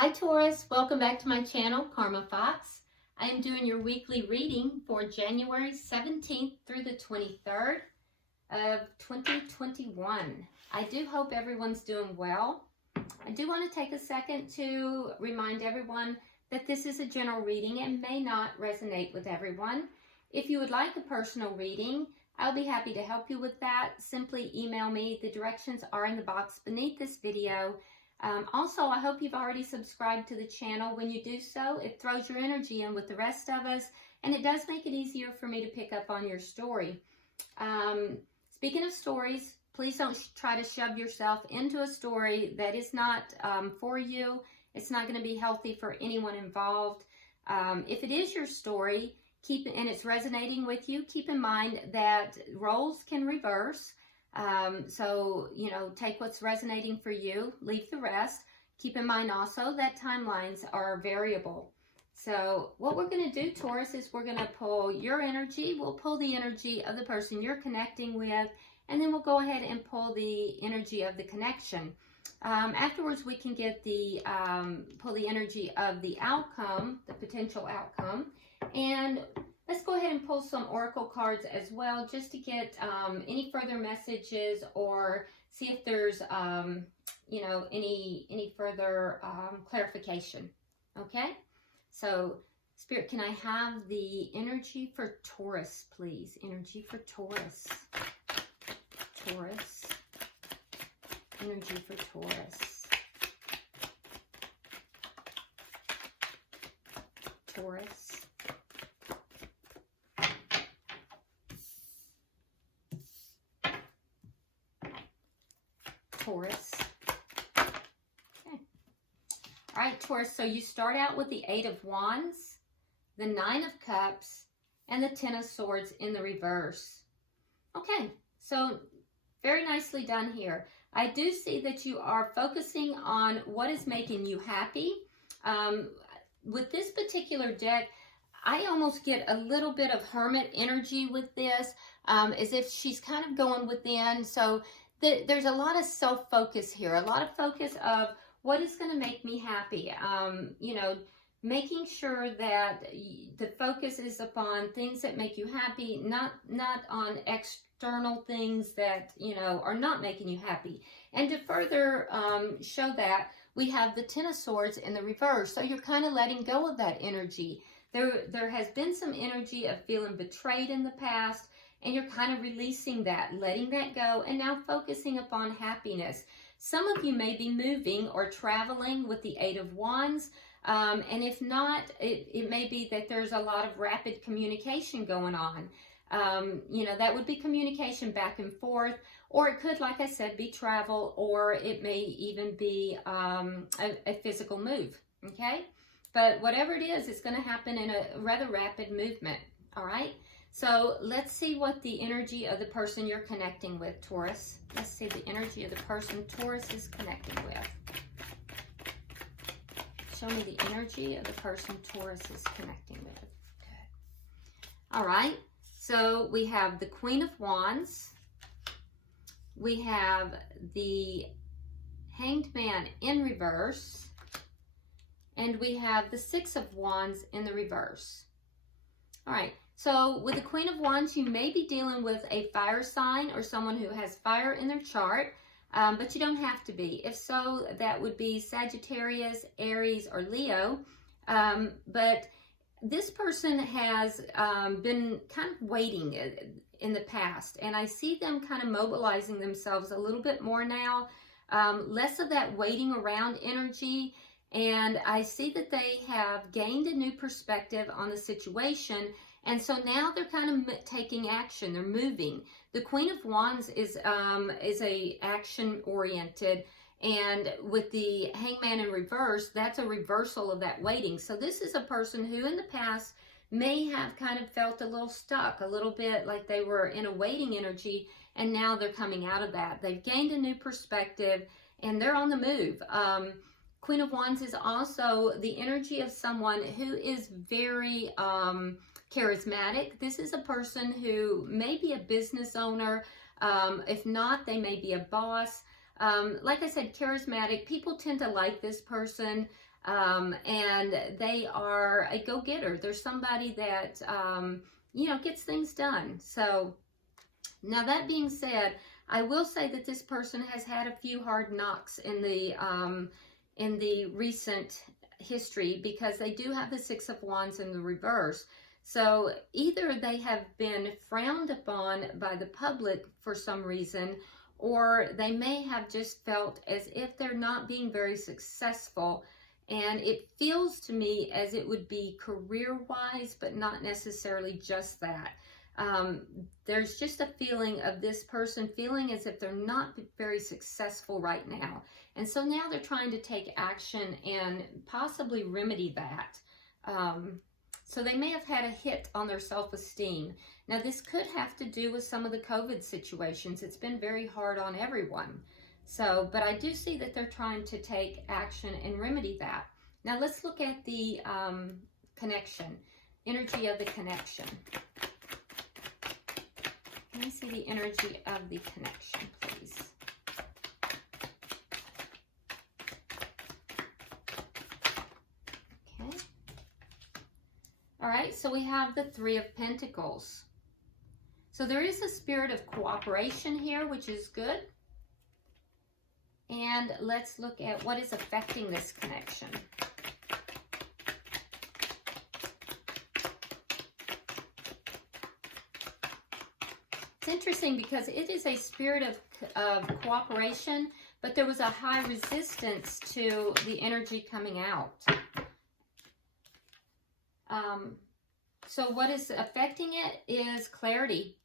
Hi Taurus, welcome back to my channel, Karma Fox. I am doing your weekly reading for January 17th through the 23rd of 2021. I do hope everyone's doing well. I do want to take a second to remind everyone that this is a general reading and may not resonate with everyone. If you would like a personal reading, I'll be happy to help you with that. Simply email me. The directions are in the box beneath this video. Also, I hope you've already subscribed to the channel. When you do so, it throws your energy in with the rest of us, and it does make it easier for me to pick up on your story. Speaking of stories, please don't try to shove yourself into a story that is not for you. It's not going to be healthy for anyone involved. If it is your story, and it's resonating with you, keep in mind that roles can reverse. So, take what's resonating for you, leave the rest. Keep in mind also that timelines are variable. So what we're going to do, Taurus, is we're going to pull your energy. We'll pull the energy of the person you're connecting with, and then we'll go ahead and pull the energy of the connection. Afterwards, we can get pull the energy of the outcome, the potential outcome, and let's go ahead and pull some oracle cards as well, just to get any further messages or see if there's, any further clarification. Okay, so Spirit, can I have the energy for Taurus, please? Energy for Taurus. Taurus. Energy for Taurus. Taurus. Taurus. Okay. All right, Taurus, so you start out with the 8 of Wands, the 9 of Cups, and the 10 of Swords in the reverse. Okay, so very nicely done here. I do see that you are focusing on what is making you happy. With this particular deck, I almost get a little bit of hermit energy with this, as if she's kind of going within. So there's a lot of self-focus here, a lot of focus of what is going to make me happy. Making sure that the focus is upon things that make you happy, not on external things that, are not making you happy. And to further show that, we have the 10 of Swords in the reverse. So you're kind of letting go of that energy. There has been some energy of feeling betrayed in the past, and you're kind of releasing that, letting that go, and now focusing upon happiness. Some of you may be moving or traveling with the 8 of Wands, and if not, it may be that there's a lot of rapid communication going on. That would be communication back and forth, or it could, like I said, be travel, or it may even be a physical move, okay? But whatever it is, it's going to happen in a rather rapid movement, all right? So let's see what the energy of the person you're connecting with, Taurus. Let's see the energy of the person Taurus is connecting with. Show me the energy of the person Taurus is connecting with. Good. All right. So we have the Queen of Wands. We have the Hanged Man in reverse. And we have the 6 of Wands in the reverse. All right. So with the Queen of Wands, you may be dealing with a fire sign or someone who has fire in their chart, but you don't have to be. If so, that would be Sagittarius, Aries, or Leo. But this person has been kind of waiting in the past, and I see them kind of mobilizing themselves a little bit more now, less of that waiting around energy. And I see that they have gained a new perspective on the situation. And so now they're kind of taking action. They're moving. The Queen of Wands is a action oriented, and with the Hangman in reverse, that's a reversal of that waiting. So this is a person who in the past may have kind of felt a little stuck, a little bit like they were in a waiting energy, and now they're coming out of that. They've gained a new perspective, and they're on the move. Queen of Wands is also the energy of someone who is very charismatic. This is a person who may be a business owner. If not, they may be a boss. Like I said, charismatic. People tend to like this person. And they are a go-getter. They're somebody that, you know, gets things done. So now that being said, I will say that this person has had a few hard knocks in the recent history, because they do have the Six of Wands in the reverse. So either they have been frowned upon by the public for some reason, or they may have just felt as if they're not being very successful. And it feels to me as it would be career-wise, but not necessarily just that. There's just a feeling of this person feeling as if they're not very successful right now. And so now they're trying to take action and possibly remedy that. So they may have had a hit on their self-esteem. Now this could have to do with some of the COVID situations. It's been very hard on everyone. So, but I do see that they're trying to take action and remedy that. Now let's look at the connection, energy of the connection. Let me see the energy of the connection, please. Okay. All right, so we have the Three of Pentacles. So there is a spirit of cooperation here, which is good. And let's look at what is affecting this connection. It's interesting because it is a spirit of cooperation, but there was a high resistance to the energy coming out. So what is affecting it is clarity.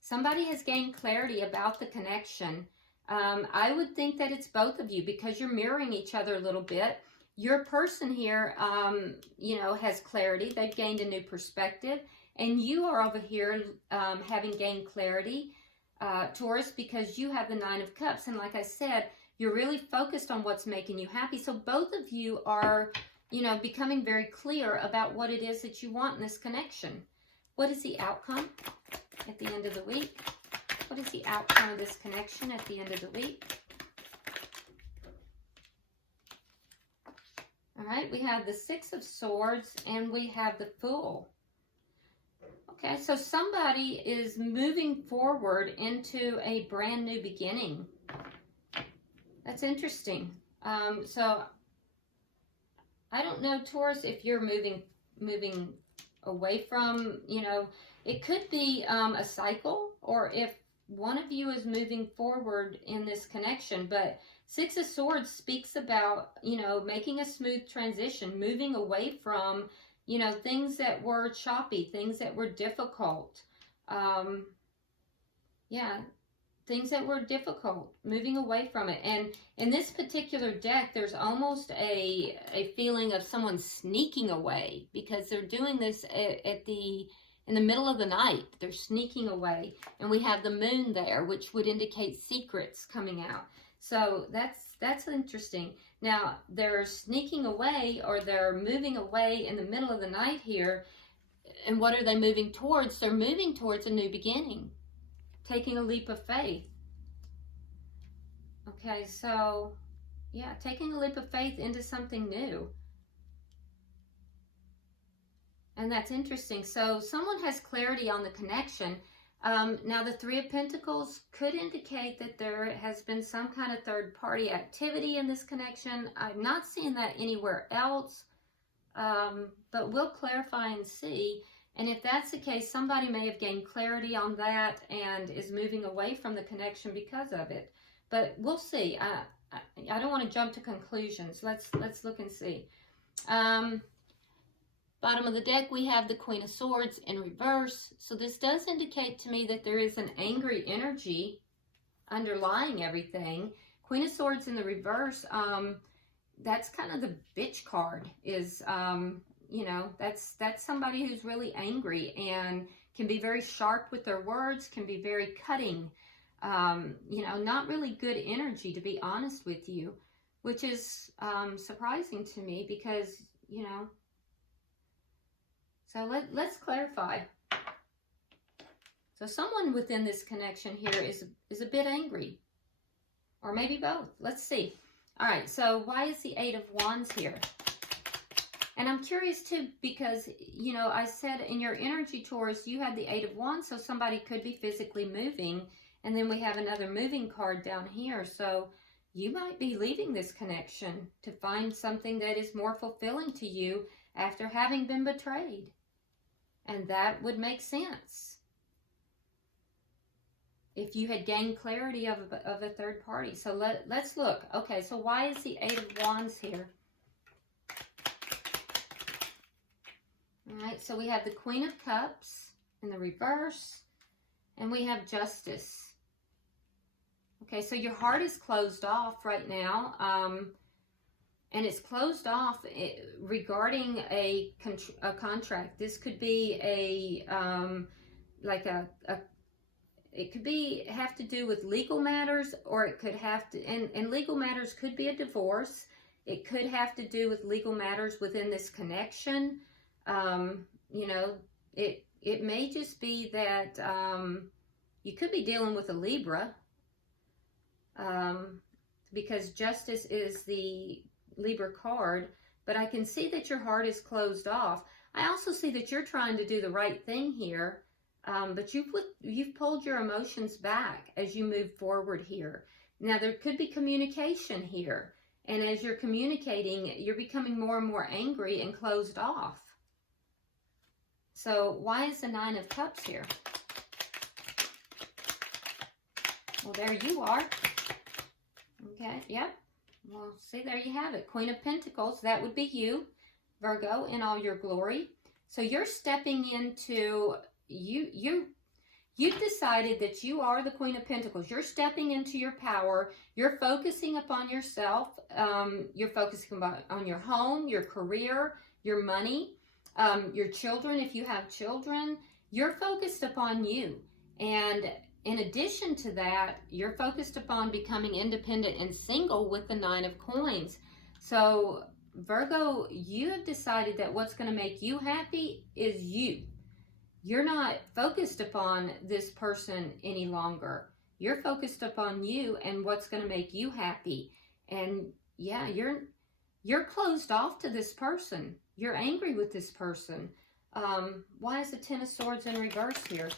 Somebody has gained clarity about the connection. I would think that it's both of you, because you're mirroring each other a little bit. Your person here, you know, has clarity. They've gained a new perspective. And you are over here having gained clarity, Taurus, because you have the Nine of Cups. And like I said, you're really focused on what's making you happy. So both of you are, you know, becoming very clear about what it is that you want in this connection. What is the outcome at the end of the week? What is the outcome of this connection at the end of the week? All right, we have the Six of Swords and we have the Fool. Okay, so somebody is moving forward into a brand new beginning. That's interesting. So I don't know, Taurus, if you're moving away from, you know, it could be a cycle, or if one of you is moving forward in this connection. But Six of Swords speaks about, you know, making a smooth transition, moving away from, you know, things that were choppy, things that were difficult. Yeah, things that were difficult, moving away from it. And in this particular deck, there's almost a feeling of someone sneaking away, because they're doing this in the middle of the night. They're sneaking away. And we have the moon there, which would indicate secrets coming out. So that's interesting. Now, they're sneaking away, or they're moving away in the middle of the night here. And what are they moving towards? They're moving towards a new beginning, taking a leap of faith. Okay, so, yeah, taking a leap of faith into something new. And that's interesting. So someone has clarity on the connection. Now, the Three of Pentacles could indicate that there has been some kind of third-party activity in this connection. I'm not seeing that anywhere else, but we'll clarify and see. And if that's the case, somebody may have gained clarity on that and is moving away from the connection because of it. But we'll see. I don't want to jump to conclusions. Let's look and see. Bottom of the deck, we have the Queen of Swords in reverse. So this does indicate to me that there is an angry energy underlying everything. Queen of Swords in the reverse, that's kind of the bitch card. Is, you know, that's somebody who's really angry and can be very sharp with their words, can be very cutting. You know, not really good energy, to be honest with you, which is surprising to me because, you know. So let's clarify. So someone within this connection here is a bit angry, or maybe both. Let's see. All right, so why is the Eight of Wands here? And I'm curious too, because, you know, I said in your energy, Taurus, you had the 8 of Wands, so somebody could be physically moving. And then we have another moving card down here. So you might be leaving this connection to find something that is more fulfilling to you after having been betrayed. And that would make sense if you had gained clarity of a third party. So let's look. Okay, so why is the 8 of Wands here? All right, so we have the Queen of Cups in the reverse, and we have Justice. Okay, so your heart is closed off right now, and it's closed off regarding a contract. This could be it could have to do with legal matters, or it could have to, and legal matters could be a divorce. It could have to do with legal matters within this connection. You know, it may just be that you could be dealing with a Libra, because Justice is the Libra card, but I can see that your heart is closed off. I also see that you're trying to do the right thing here, but you've pulled your emotions back as you move forward here. Now, there could be communication here, and as you're communicating, you're becoming more and more angry and closed off. So why is the 9 of Cups here? Well, there you are. Okay, yep. Well, see, there you have it. Queen of Pentacles, that would be you, Virgo, in all your glory. So you're stepping into, you've decided that you are the Queen of Pentacles. You're stepping into your power. You're focusing upon yourself. You're focusing on your home, your career, your money, your children, if you have children. You're focused upon you. And in addition to that, you're focused upon becoming independent and single with the 9 of Coins. So, Virgo, you have decided that what's going to make you happy is you. You're not focused upon this person any longer. You're focused upon you and what's going to make you happy. And yeah, you're closed off to this person. You're angry with this person. Why is the 10 of Swords in reverse here?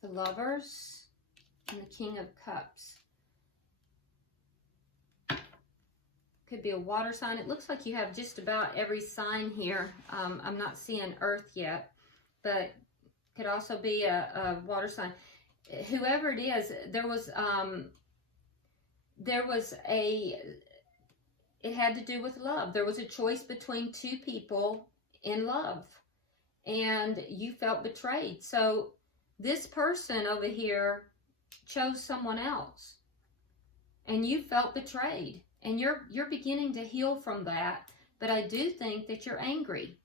The Lovers and the King of Cups. Could be a water sign. It looks like you have just about every sign here. I'm not seeing Earth yet, but could also be a water sign. Whoever it is, it had to do with love. There was a choice between two people in love, and you felt betrayed. So this person over here chose someone else, and you felt betrayed, and you're beginning to heal from that. But I do think that you're angry,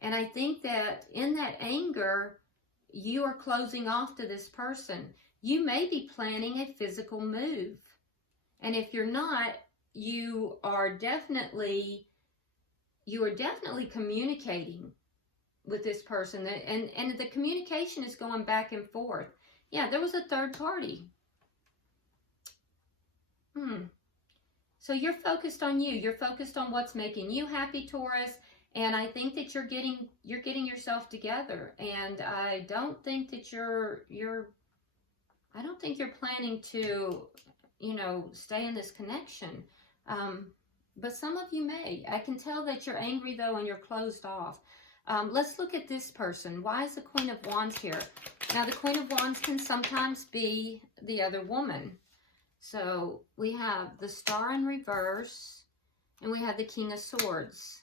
and I think that in that anger, you are closing off to this person. You may be planning a physical move, and if you're not, you are definitely communicating with this person, and the communication is going back and forth. Yeah, there was a third party. So you're focused on you. You're focused on what's making you happy, Taurus. And I think that you're getting yourself together. And I don't think that I don't think you're planning to, stay in this connection. But some of you may. I can tell that you're angry though, and you're closed off. Let's look at this person. Why is the Queen of Wands here? Now, the Queen of Wands can sometimes be the other woman. So we have the Star in reverse, and we have the King of Swords.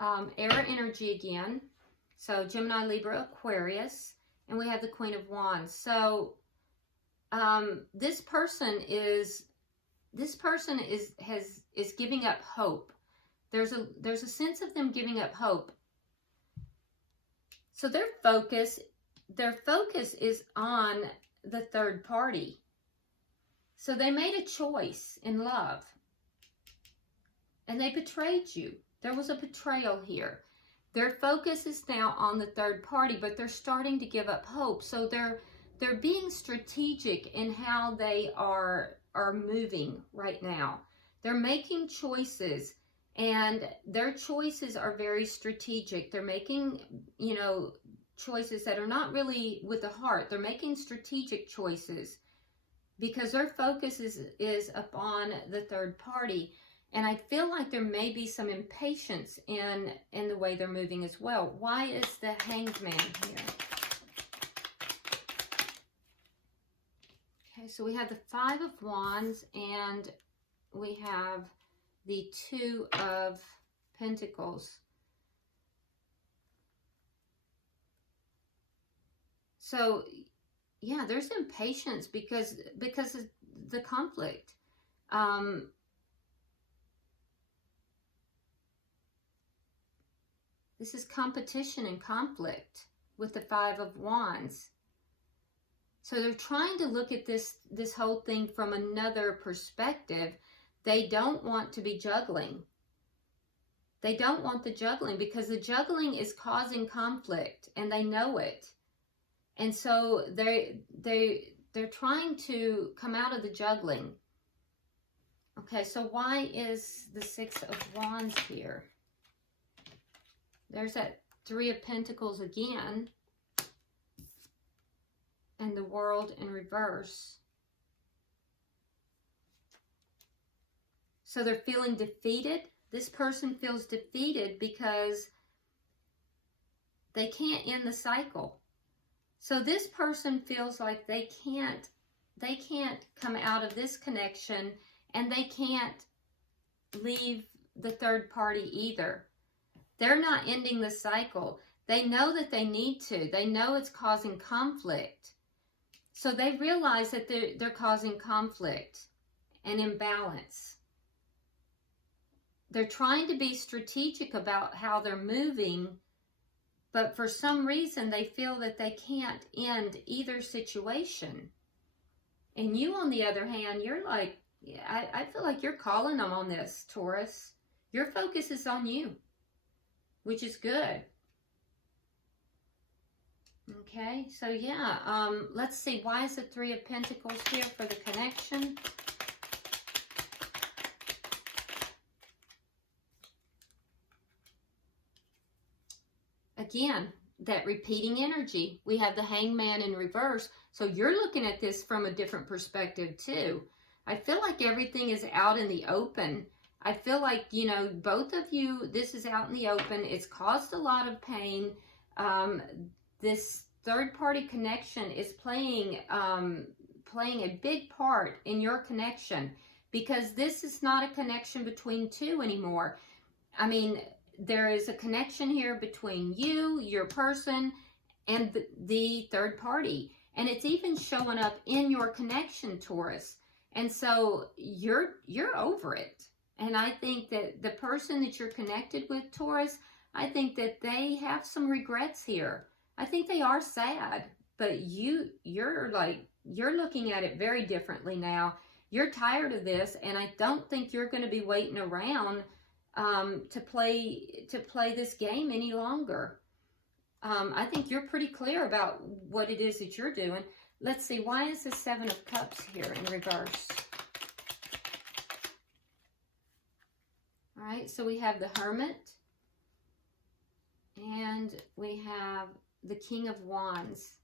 Air energy again. So Gemini, Libra, Aquarius, and we have the Queen of Wands. So this person is giving up hope. There's a sense of them giving up hope. So their focus is on the third party. So they made a choice in love, and they betrayed you. There was a betrayal here. Their focus is now on the third party, but they're starting to give up hope. So they're being strategic in how they are moving right now. They're making choices, and their choices are very strategic. They're making, you know, choices that are not really with the heart. They're making strategic choices because their focus is upon the third party. And I feel like there may be some impatience in the way they're moving as well. Why is the Hanged Man here? Okay, so we have the Five of Wands, and we have the Two of Pentacles. So, yeah, there's impatience because of the conflict. This is competition and conflict with the Five of Wands. So they're trying to look at this whole thing from another perspective. They don't want to be juggling. They don't want the juggling because the juggling is causing conflict, and they know it. And so they're trying to come out of the juggling. Okay, so why is the Six of Wands here? There's that Three of Pentacles again. And the World in reverse. So they're feeling defeated. This person feels defeated because they can't end the cycle. So this person feels like they can't come out of this connection, and they can't leave the third party either. They're not ending the cycle. They know that they need to. They know it's causing conflict. So they realize that they're causing conflict and imbalance. They're trying to be strategic about how they're moving, but for some reason they feel that they can't end either situation. And you, on the other hand, you're like, yeah, I feel like you're calling them on this, Taurus. Your focus is on you, which is good. Okay, so yeah, let's see. Why is the Three of Pentacles here for the connection? Again, that repeating energy. We have the Hanged Man in reverse. So you're looking at this from a different perspective too. I feel like everything is out in the open. I feel like, you know, both of you, this is out in the open. It's caused a lot of pain. This third-party connection is playing a big part in your connection, because this is not a connection between two anymore. I mean, there is a connection here between you, your person, and the third party. And it's even showing up in your connection, Taurus. And so you're over it. And I think that the person that you're connected with, Taurus, I think that they have some regrets here. I think they are sad, but you're looking at it very differently now. You're tired of this, and I don't think you're going to be waiting around to play this game any longer. I think you're pretty clear about what it is that you're doing. Let's see, why is the Seven of Cups here in reverse? All right, so we have the Hermit, and we have the King of Wands.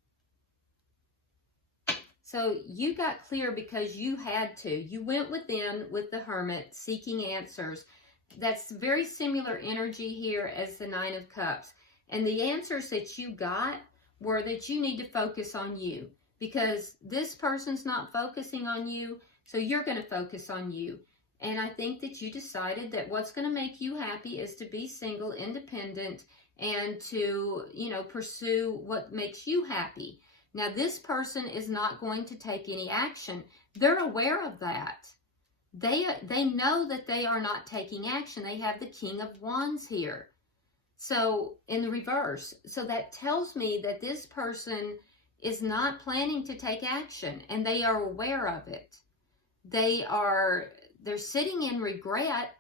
So you got clear because you had to. You went within with the Hermit, seeking answers. That's very similar energy here as the Nine of Cups. And the answers that you got were that you need to focus on you, because this person's not focusing on you, so you're going to focus on you. And I think that you decided that what's going to make you happy is to be single, independent, and to, you know, pursue what makes you happy. Now, this person is not going to take any action. They're aware of that. They know that they are not taking action. They have the King of Wands here. So, in the reverse. So that tells me that this person is not planning to take action, and they are aware of it. They're sitting in regret.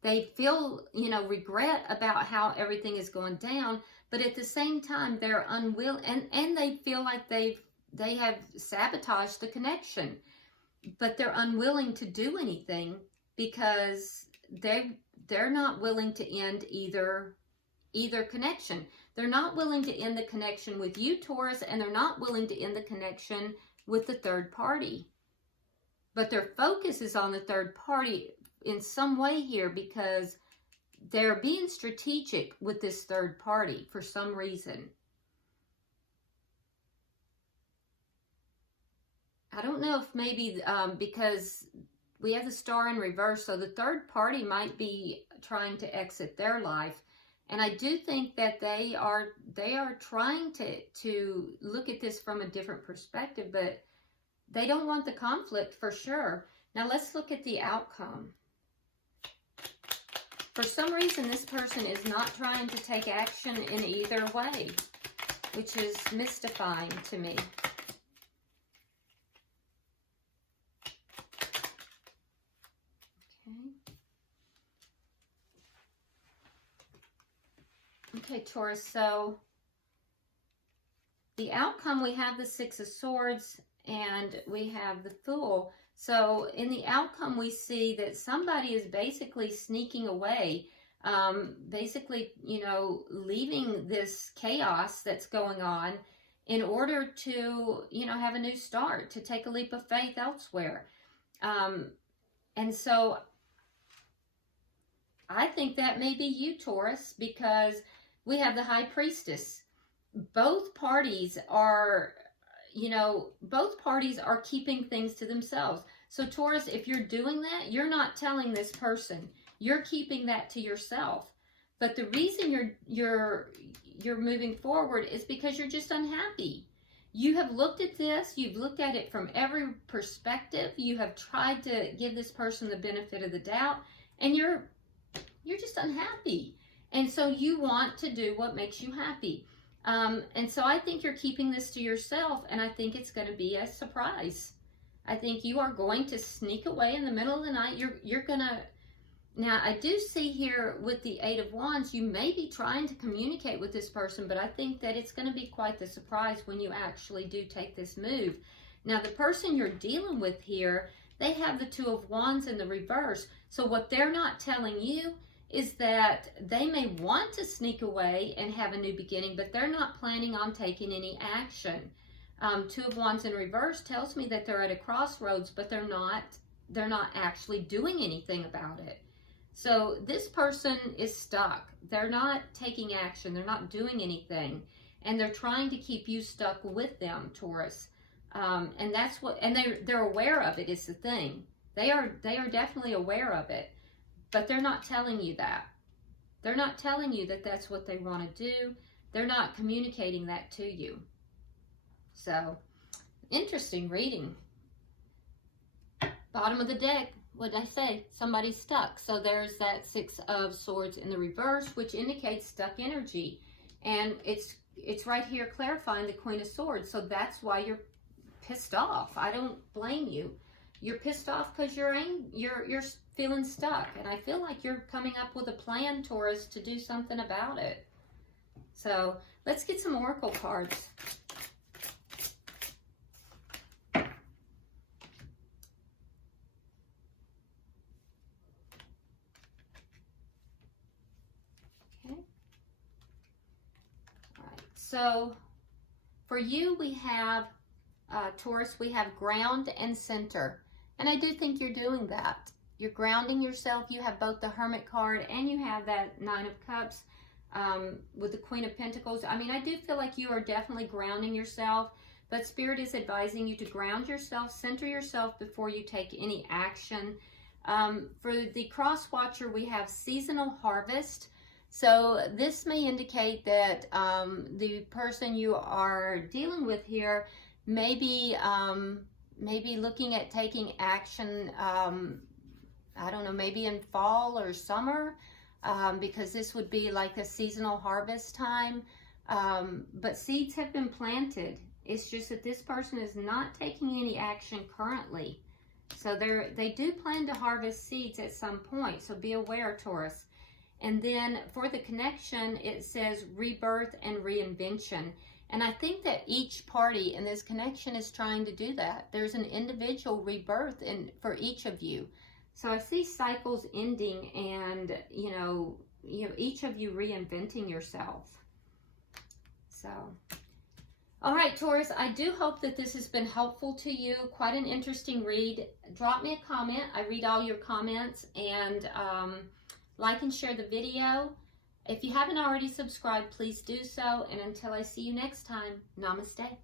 They feel, you know, regret about how everything is going down, but at the same time, they're unwilling, and they feel like they have sabotaged the connection, but they're unwilling to do anything because they're not willing to end either connection. They're not willing to end the connection with you, Taurus, and they're not willing to end the connection with the third party. But their focus is on the third party in some way here, because they're being strategic with this third party for some reason. I don't know if maybe because we have the Star in reverse, so the third party might be trying to exit their life. And I do think that they are trying to look at this from a different perspective, but they don't want the conflict for sure. Now let's look at the outcome. For some reason, this person is not trying to take action in either way, which is mystifying to me. Okay, Taurus, so the outcome, we have the Six of Swords and we have the Fool. So in the outcome, we see that somebody is basically sneaking away, basically, you know, leaving this chaos that's going on in order to, you know, have a new start, to take a leap of faith elsewhere. And so I think that may be you, Taurus, because we have the High Priestess. Both parties are, you know, both parties are keeping things to themselves. So Taurus, if you're doing that, you're not telling this person. You're keeping that to yourself. But the reason you're moving forward is because you're just unhappy. You have looked at this, you've looked at it from every perspective. You have tried to give this person the benefit of the doubt, and you're just unhappy. And so you want to do what makes you happy. And so I think you're keeping this to yourself, and I think it's going to be a surprise. I think you are going to sneak away in the middle of the night. You're going to... Now, I do see here with the Eight of Wands, you may be trying to communicate with this person, but I think that it's going to be quite the surprise when you actually do take this move. Now, the person you're dealing with here, they have the Two of Wands in the reverse. So what they're not telling you is that they may want to sneak away and have a new beginning, but they're not planning on taking any action. Two of Wands in reverse tells me that they're at a crossroads, but they're not actually doing anything about it. So this person is stuck. They're not taking action. They're not doing anything, and they're trying to keep you stuck with them, Taurus. And that's what, and they're aware of it is the thing. They are definitely aware of it. But they're not telling you that. They're not telling you that that's what they want to do. They're not communicating that to you. So, interesting reading. Bottom of the deck, what did I say? Somebody's stuck. So there's that Six of Swords in the reverse, which indicates stuck energy. And it's right here clarifying the Queen of Swords. So that's why you're pissed off. I don't blame you. You're pissed off because you're feeling stuck, and I feel like you're coming up with a plan, Taurus, to do something about it. So let's get some oracle cards. Okay. All right. So for you, we have Taurus. We have ground and center, and I do think you're doing that. You're grounding yourself. You have both the Hermit card and you have that Nine of Cups with the Queen of Pentacles. I mean, I do feel like you are definitely grounding yourself, but Spirit is advising you to ground yourself, center yourself before you take any action. For the Cross Watcher, we have Seasonal Harvest. So this may indicate that the person you are dealing with here may be looking at taking action, I don't know, maybe in fall or summer, because this would be like a seasonal harvest time. But seeds have been planted. It's just that this person is not taking any action currently. So they do plan to harvest seeds at some point. So be aware, Taurus. And then for the connection, it says rebirth and reinvention. And I think that each party in this connection is trying to do that. There's an individual rebirth for each of you. So I see cycles ending and, you know, each of you reinventing yourself. So, all right, Taurus, I do hope that this has been helpful to you. Quite an interesting read. Drop me a comment. I read all your comments, and like and share the video. If you haven't already subscribed, please do so. And until I see you next time, namaste.